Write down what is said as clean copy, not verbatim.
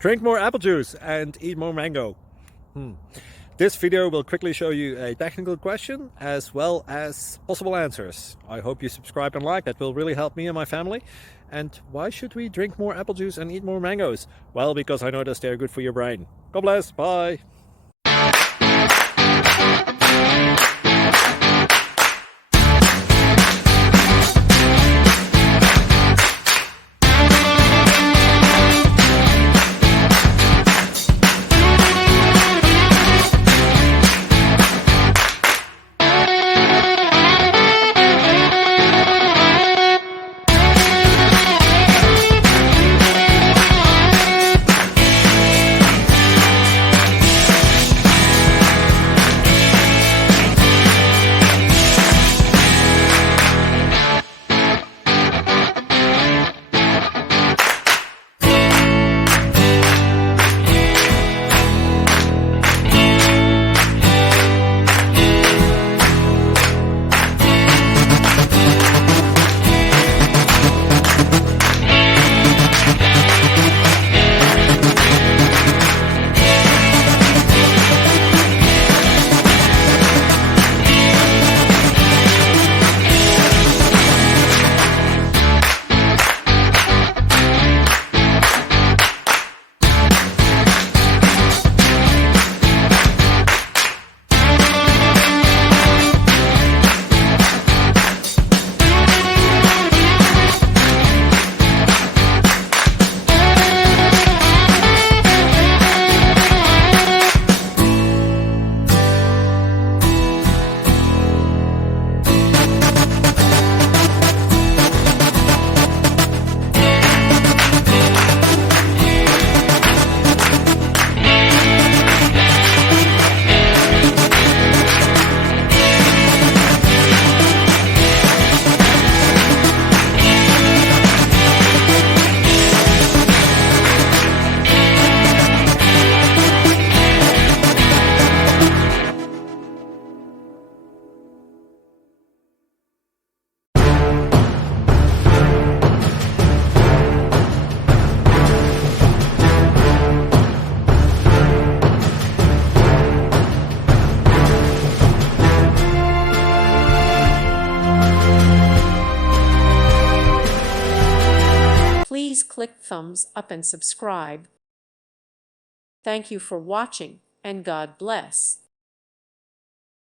Drink more apple juice and eat more mango. This video will quickly show you a technical question as well as possible answers. I hope you subscribe and like, that will really help me and my family. And why should we drink more apple juice and eat more mangoes? Well, because I noticed they're good for your brain. God bless, bye. Please click thumbs up and subscribe. Thank you for watching, and God bless.